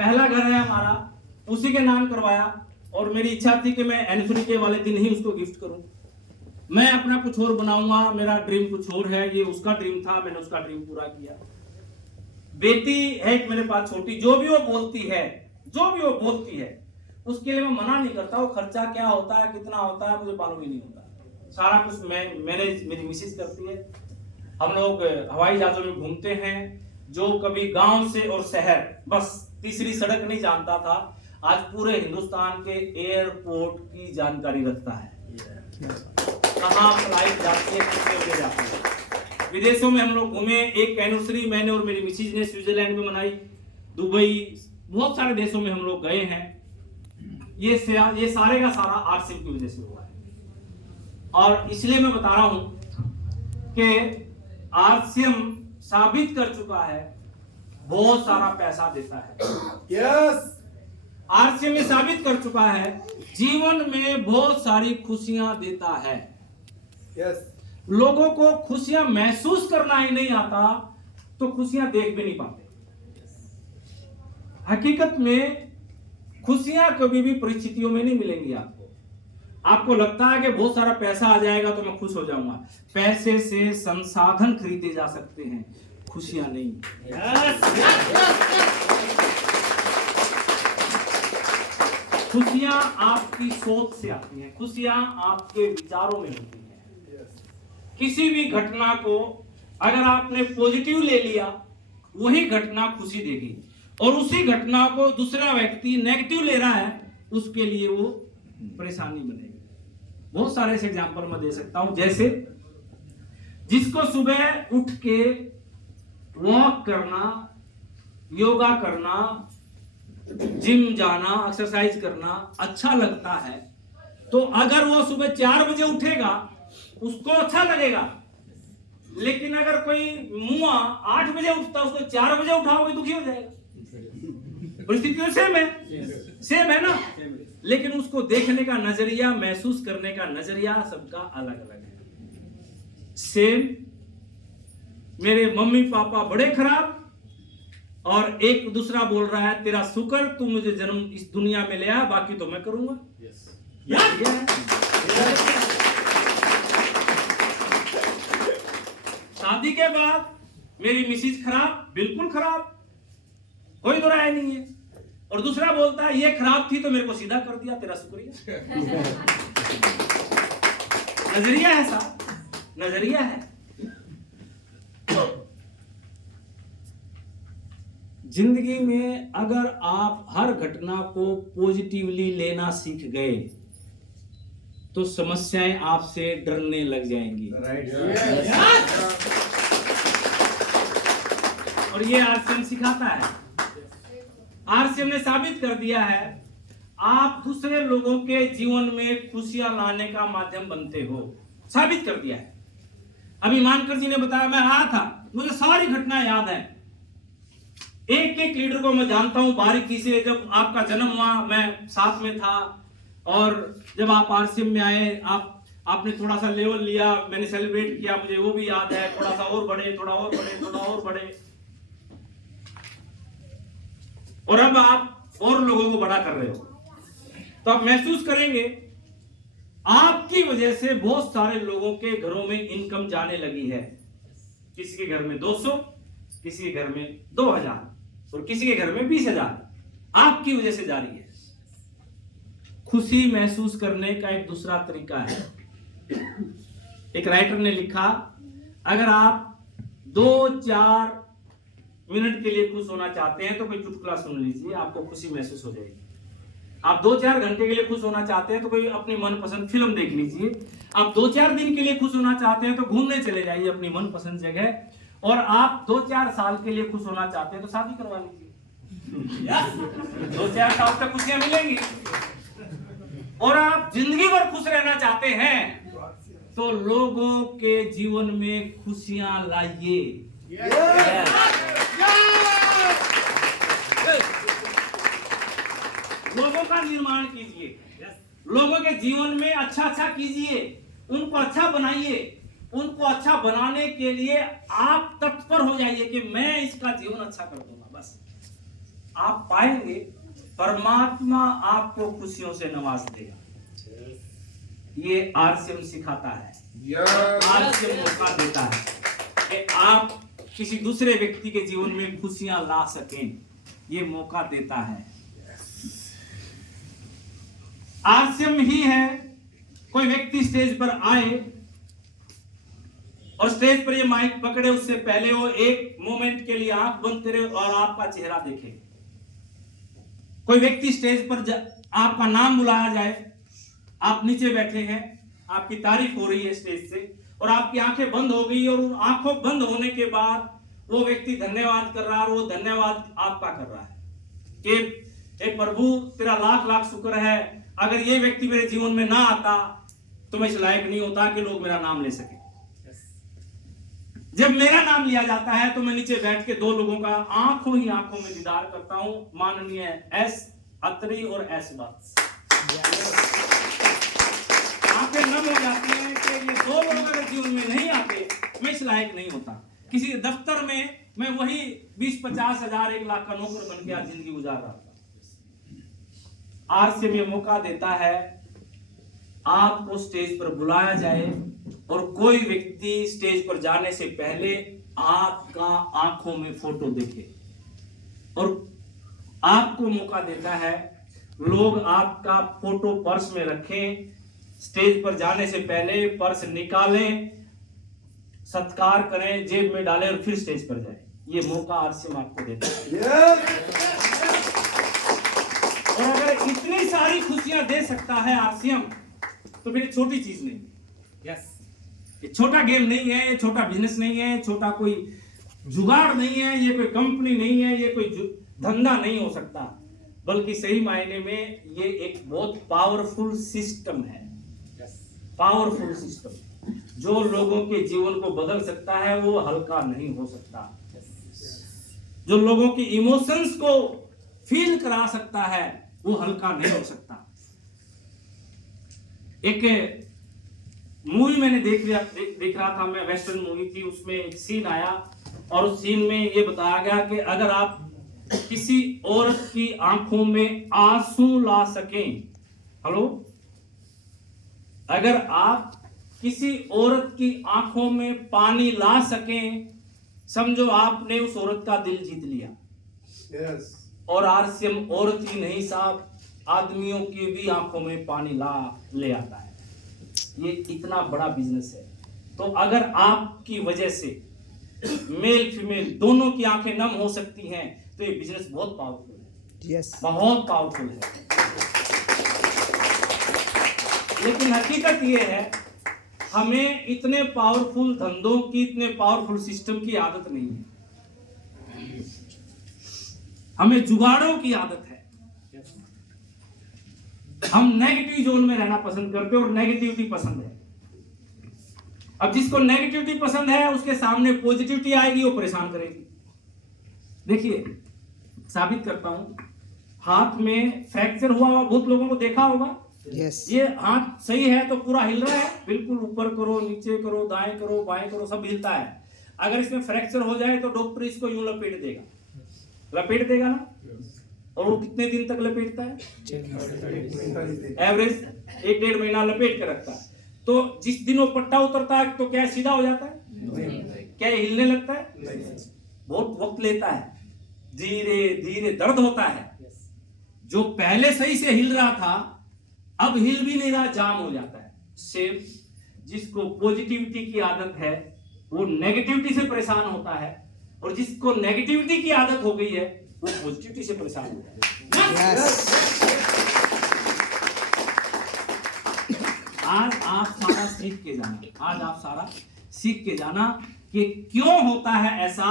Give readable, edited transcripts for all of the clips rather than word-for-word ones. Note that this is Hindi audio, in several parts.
पहला घर है हमारा, उसी के नाम करवाया और मेरी इच्छा थी कि मैं एनिवर्सरी के वाले दिन ही उसको गिफ्ट करूं। मैं अपना कुछ और बनाऊंगा, मेरा ड्रीम कुछ और है, ये उसका ड्रीम था, मैंने उसका ड्रीम पूरा किया। बेटी है एक मेरे पास छोटी, जो भी वो बोलती है उसके लिए मैं मना नहीं करता। वो खर्चा क्या होता है, कितना होता है, मुझे मालूम ही नहीं होता। सारा कुछ मेरी मिसेज करती है। हम लोग हवाई जहाजों में घूमते हैं। जो कभी गांव से और शहर बस तीसरी सड़क नहीं जानता था, आज पूरे हिंदुस्तान के एयरपोर्ट की जानकारी रखता है। कहाँ फ्लाइट जाती है, कितने बजे जाती है। विदेशों में हम लोग घूमे। एक एनिवर्सरी मैंने और मेरी मिसेज ने स्विट्जरलैंड में मनाई, दुबई, बहुत सारे देशों में हम लोग गए हैं। ये सारे का सारा आरसीएम की वजह से हुआ है। और इसलिए मैं बता रहा हूं कि आरसीएम साबित कर चुका है बहुत सारा पैसा देता है। यस, आरसीएम ये साबित कर चुका है जीवन में बहुत सारी खुशियां देता है। यस, लोगों को खुशियां महसूस करना ही नहीं आता तो खुशियां देख भी नहीं पाते। हकीकत में खुशियां कभी भी परिस्थितियों में नहीं मिलेंगी आपको लगता है कि बहुत सारा पैसा आ जाएगा तो मैं खुश हो जाऊंगा। पैसे से संसाधन खरीदे जा सकते हैं, खुशियां नहीं। खुशियां आपकी सोच से आती हैं, खुशियां आपके विचारों में होती हैं। किसी भी घटना को अगर आपने पॉजिटिव ले लिया, वही घटना खुशी देगी, और उसी घटना को दूसरा व्यक्ति नेगेटिव ले रहा है, उसके लिए वो परेशानी बनेगी। बहुत सारे ऐसे एग्जांपल मैं दे सकता हूं, जैसे जिसको सुबह उठ के वॉक करना, योगा करना, जिम जाना, एक्सरसाइज करना अच्छा लगता है, तो अगर वो सुबह 4 बजे उठेगा उसको अच्छा लगेगा। लेकिन अगर कोई मुआ 8 बजे उठता, उसको 4 बजे उठाओगे दुखी हो जाएगा। परिस्थिति सेम है ना, लेकिन उसको देखने का नजरिया, महसूस करने का नजरिया सबका अलग अलग है। सेम मेरे मम्मी पापा बड़े खराब, और एक दूसरा बोल रहा है तेरा शुक्र तू मुझे जन्म इस दुनिया में ले आया, बाकी तो मैं करूंगा। शादी के बाद मेरी मिसेज खराब, बिल्कुल खराब, कोई बुराई नहीं है। और दूसरा बोलता है ये खराब थी तो मेरे को सीधा कर दिया, तेरा शुक्रिया। नजरिया है साहब, नजरिया है। जिंदगी में अगर आप हर घटना को पॉजिटिवली लेना सीख गए तो समस्याएं आपसे डरने लग जाएंगी। और ये आरसीएम सिखाता है। आरसीएम ने साबित कर दिया है आप दूसरे लोगों के जीवन में खुशियां लाने का माध्यम बनते हो, साबित कर दिया है। अभी मानकर जी ने बताया, मैं आया था, मुझे सारी घटना याद है, एक एक लीडर को मैं जानता हूं बारीकी से। जब आपका जन्म हुआ मैं साथ में था, और जब आप आरसीएम में आए आपने थोड़ा सा लेवल लिया, मैंने सेलिब्रेट किया, मुझे वो भी याद है। थोड़ा सा और बढ़े, थोड़ा और बढ़े, थोड़ा और बढ़े, और अब आप और लोगों को बड़ा कर रहे हो। तो आप महसूस करेंगे आपकी वजह से बहुत सारे लोगों के घरों में इनकम जाने लगी है। किसी के घर में 200, किसी के घर में 2000, और किसी के घर में 20,000 आपकी वजह से जा रही है। खुशी महसूस करने का एक दूसरा तरीका है। एक राइटर ने लिखा, अगर आप 2-4 मिनट के लिए खुश होना चाहते हैं तो कोई चुटकुला सुन लीजिए, आपको खुशी महसूस हो जाएगी। आप 2-4 घंटे के लिए खुश होना चाहते हैं तो कोई अपनी मनपसंद फिल्म देख लीजिए। आप 2-4 दिन के लिए खुश होना चाहते हैं तो घूमने चले जाइए अपनी मनपसंद जगह। और आप 2-4 साल के लिए खुश होना चाहते हैं तो शादी करवा लीजिए। 2-4 साल तक खुशियां मिलेंगी। और आप जिंदगी भर खुश रहना चाहते हैं तो लोगों के जीवन में खुशियां लाइए। लोगों का निर्माण कीजिए, लोगों के जीवन में अच्छा अच्छा कीजिए, उनको अच्छा बनाइए। उनको अच्छा बनाने के लिए आप तत्पर हो जाइए कि मैं इसका जीवन अच्छा कर दूंगा। बस आप पाएंगे परमात्मा आपको खुशियों से नवाज देगा। ये आरसीएम सिखाता है, आरसीएम मौका देता है कि आप किसी दूसरे व्यक्ति के जीवन में खुशियां ला सकें, ये मौका देता है। आरसीएम ही है, कोई व्यक्ति स्टेज पर आए और स्टेज पर ये माइक पकड़े, उससे पहले वो एक मोमेंट के लिए आंख बंद करे और आपका चेहरा देखे। कोई व्यक्ति स्टेज पर आपका नाम बुलाया जाए, आप नीचे बैठे हैं, आपकी तारीफ हो रही है स्टेज से और आपकी आंखें बंद हो गई और उन आंखों बंद होने के बाद वो व्यक्ति धन्यवाद कर रहा है और वो धन्यवाद आपका कर रहा है कि हे प्रभु तेरा लाख लाख शुक्र है, अगर ये व्यक्ति मेरे जीवन में ना आता तो मैं इस लायक नहीं होता कि लोग मेरा नाम ले सके। जब मेरा नाम लिया जाता है तो मैं नीचे बैठ के दो लोगों का आंखों ही आंखों में दीदार करता हूं, माननीय एस अत्री और एस वत्स। आंखें नम हो जाती हैं कि ये दो लोग अगर जीवन में नहीं आते मैं इस लायक नहीं होता। किसी दफ्तर में मैं वही 20-50 हजार 1 लाख का नौकर बन के आज जिंदगी गुजार रहा था। आज से मैं मौका देता है आपको स्टेज पर बुलाया जाए और कोई व्यक्ति स्टेज पर जाने से पहले आपका आंखों में फोटो देखे और आपको मौका देता है लोग आपका फोटो पर्स में रखें, स्टेज पर जाने से पहले पर्स निकालें, सत्कार करें, जेब में डालें और फिर स्टेज पर जाएं। ये मौका आरसीएम आपको देता है। और अगर इतनी सारी खुशियां दे सकता है आरसीएम तो फिर छोटी चीज नहीं है। ये छोटा गेम नहीं है, ये छोटा बिजनेस नहीं है, छोटा कोई जुगाड़ नहीं है, ये कोई कंपनी नहीं है, ये कोई धंधा नहीं हो सकता, बल्कि सही मायने में ये एक बहुत पावरफुल सिस्टम है। पावरफुल सिस्टम जो लोगों के जीवन को बदल सकता है, वो हल्का नहीं हो सकता। जो लोगों की इमोशंस को फील करा सकता है, वो हल्का नहीं हो सकता। एक मूवी मैंने देख रहा था मैं, वेस्टर्न मूवी थी, उसमें एक सीन आया और उस सीन में ये बताया गया कि अगर आप किसी औरत की आंखों में आंसू ला सकें, हेलो, अगर आप किसी औरत की आंखों में पानी ला सकें, समझो आपने उस औरत का दिल जीत लिया। और आरसीएम औरत ही नहीं साहब, आदमियों की भी आंखों में पानी ले आता है। ये इतना बड़ा बिजनेस है। तो अगर आपकी वजह से मेल फीमेल दोनों की आंखें नम हो सकती हैं तो ये बिजनेस बहुत पावरफुल है। यस, बहुत पावरफुल है। लेकिन हकीकत ये है हमें इतने पावरफुल धंधों की, इतने पावरफुल सिस्टम की आदत नहीं है, हमें जुगाड़ों की आदत है। हम नेगेटिव जोन में रहना पसंद करते हैं और नेगेटिविटी पसंद है। अब जिसको नेगेटिविटी पसंद है उसके सामने पॉजिटिविटी आएगी, वो परेशान करेगी। देखिए साबित करता हूं, हाथ में फ्रैक्चर हुआ हुआ बहुत लोगों को देखा होगा। यस, ये हाथ सही है तो पूरा हिल रहा है, बिल्कुल ऊपर करो, नीचे करो, दाएं करो, बाएं करो, सब हिलता है। अगर इसमें फ्रैक्चर हो जाए तो डॉक्टर इसको यूं लपेट देगा ना। और वो कितने दिन तक लपेटता है? एवरेज 1-1.5 महीना लपेट के रखता है। तो जिस दिन वो पट्टा उतरता है तो क्या सीधा हो जाता है? क्या हिलने लगता है? बहुत वक्त लेता है, धीरे धीरे दर्द होता है। जो पहले सही से हिल रहा था अब हिल भी नहीं रहा, जाम हो जाता है। सेम जिसको पॉजिटिविटी की आदत है वो नेगेटिविटी से परेशान होता है, और जिसको नेगेटिविटी की आदत हो गई है वो पॉजिटिविटी से परेशान होता है। आज आप सारा सीख के जाना कि क्यों होता है ऐसा,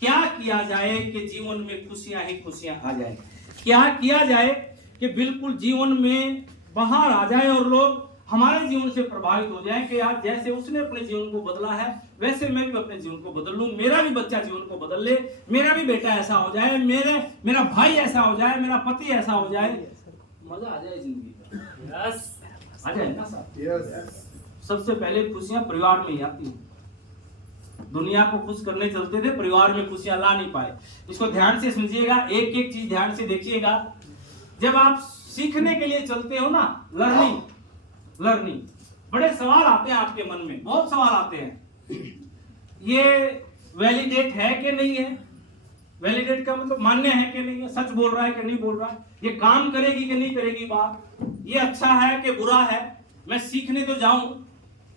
क्या किया जाए कि जीवन में खुशियां ही खुशियां आ जाए, क्या किया जाए कि बिल्कुल जीवन में बाहर आ जाए और लोग हमारे जीवन से प्रभावित हो जाएं कि यार जैसे उसने अपने जीवन को बदला है वैसे मैं भी अपने जीवन को बदल लूं, मेरा भी बच्चा जीवन को बदल ले, मेरा भी बेटा ऐसा हो जाए, मेरा भाई ऐसा हो जाए, मेरा पति ऐसा हो जाए, मजा आ जाए जिंदगी का। आ जाए ना साहब। सबसे पहले खुशियां परिवार में ही आती हैं। दुनिया को खुश करने चलते थे, परिवार में खुशियां ला नहीं पाए। इसको ध्यान से समझिएगा, एक एक चीज ध्यान से देखिएगा। जब आप सीखने के लिए चलते हो ना, लर्निंग, बड़े सवाल आते हैं आपके मन में, बहुत सवाल आते हैं। ये वैलिडेट है कि नहीं है? वैलिडेट का मतलब मान्य है कि नहीं है, सच बोल रहा है कि नहीं बोल रहा है, ये काम करेगी कि नहीं करेगी बात, ये अच्छा है कि बुरा है, मैं सीखने तो जाऊं,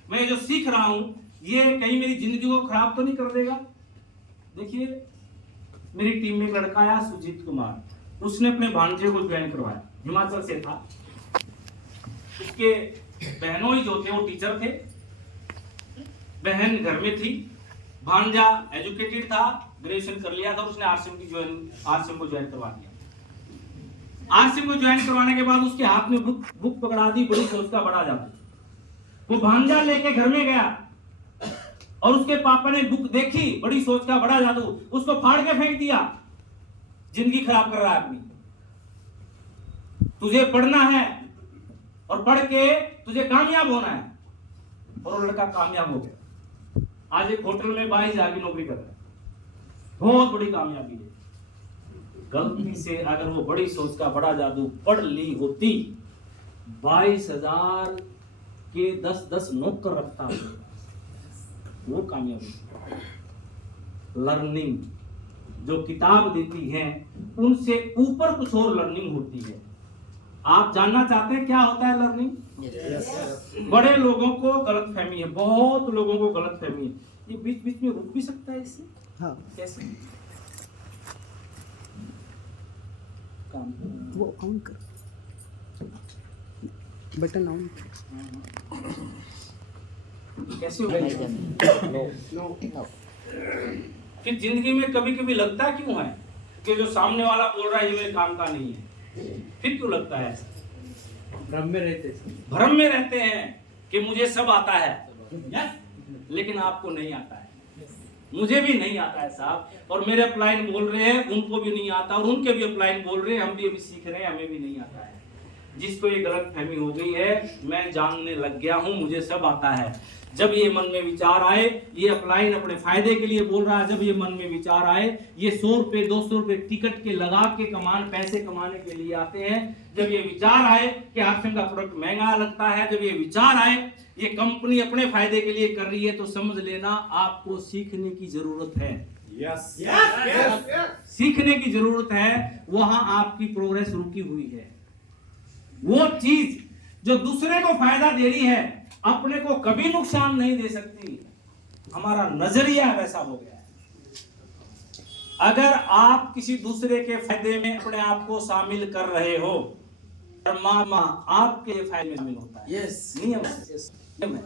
मैं जो सीख रहा हूं ये कहीं मेरी जिंदगी को खराब तो नहीं कर देगा। देखिए, मेरी टीम में एक लड़का आया, सुजीत कुमार, उसने अपने भांजे को ज्वाइन करवाया, हिमाचल से था। उसके बहनों ही जो थे वो टीचर थे, बहन घर में थी, भांजा एजुकेटेड था, ग्रेजुएशन कर लिया था, और उसने आरसीएम को ज्वाइन करवा दिया। आरसीएम को ज्वाइन करवाने के बाद उसके हाथ में बुक पकड़ा दी, बड़ी सोच का बड़ा जादू। वो भांजा लेके घर में गया और उसके पापा ने बुक देखी, बड़ी सोच का बड़ा जादू, उसको फाड़ के फेंक दिया। जिंदगी खराब कर रहा है अपनी, तुझे पढ़ना है और पढ़ के तुझे कामयाब होना है। और वो लड़का कामयाब हो गया, आज एक होटल में 22,000 की नौकरी कर रहा है, बहुत बड़ी कामयाबी है। गलती से अगर वो बड़ी सोच का बड़ा जादू पढ़ ली होती, 22,000 के 10-10 नौकर रखता हो, वो कामयाबी। लर्निंग जो किताब देती है उनसे ऊपर कुछ और लर्निंग होती है। आप जानना चाहते हैं क्या होता है लर्निंग? बड़े लोगों को गलतफहमी है, बहुत लोगों को गलतफहमी है। ये बीच बीच में रुक भी सकता है इससे। हाँ, कैसे? वो ऑन कर, बटन ऑन कैसे होगा? कि जिंदगी में कभी कभी लगता क्यों है कि जो सामने वाला बोल रहा है ये मेरे काम का नहीं है? फिर क्यों लगता है ऐसा? भ्रम में रहते हैं कि मुझे सब आता है, लेकिन आपको नहीं आता है। मुझे भी नहीं आता है साहब, और मेरे अपलाइन बोल रहे हैं उनको भी नहीं आता, और उनके भी अपलाइन बोल रहे हैं हम भी अभी सीख रहे हैं, हमें भी नहीं आता है। जिसको ये गलतफहमी हो गई है, मैं जानने लग गया हूं मुझे सब आता है, जब ये मन में विचार आए, ये अपलाइन अपने फायदे के लिए बोल रहा है, जब ये मन में विचार आए, ये 100 रुपए 200 रुपए टिकट के लगा के पैसे कमाने के लिए आते हैं। जब ये विचार आए कि आरसीएम का प्रोडक्ट महंगा लगता है, जब ये विचार आए ये कंपनी अपने फायदे के लिए कर रही है, तो समझ लेना आपको सीखने की जरूरत है। यस, सीखने की जरूरत है, वहां आपकी प्रोग्रेस रुकी हुई है। वो चीज जो दूसरे को फायदा दे रही है अपने को कभी नुकसान नहीं दे सकती। हमारा नजरिया वैसा हो गया है। अगर आप किसी दूसरे के फायदे में अपने आप को शामिल कर रहे हो, परमात्मा आपके फायदे में शामिल होता है। यस, नियम है।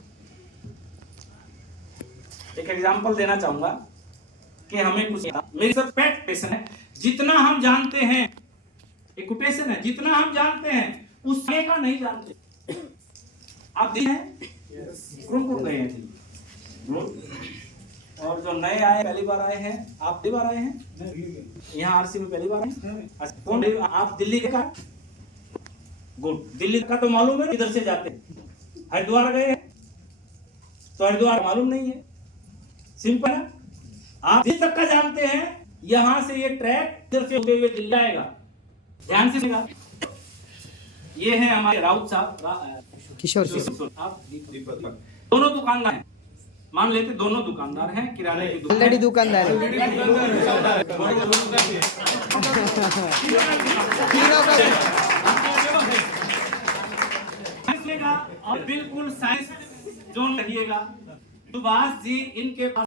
एक एग्जांपल देना चाहूंगा कि हमें कुछ, मेरी सब पेट पेशन है, जितना हम जानते हैं, एक कोटेशन है, जितना हम जानते हैं उससे का नहीं जानते। आप देख हैं कौन गए हैं जी? और जो नए आए, पहली बार आए हैं, आप पहली बार आए हैं यहाँ आरसी में, पहली बार आए हैं? अच्छा, कौन? आप दिल्ली का? गुड, दिल्ली का तो मालूम है, इधर से जाते हैं। हरिद्वार गए हैं तो हरिद्वार मालूम नहीं है, सिंपल है। आप दिल्ली तक का जानते हैं, यहां से ये ट्रैक इधर से होते हुए दिल्ली आएगा। ध्यान से सुनिएगा, ये है हमारे राउत साहब, किशोर। आप दोनों दुकानदार हैं, मान लेते दोनों दुकानदार हैं, किराने की दुकान। ऑलरेडी दुकानदार है। और बिल्कुल साइंस जोन रहिएगा। सुभाष जी इनके पास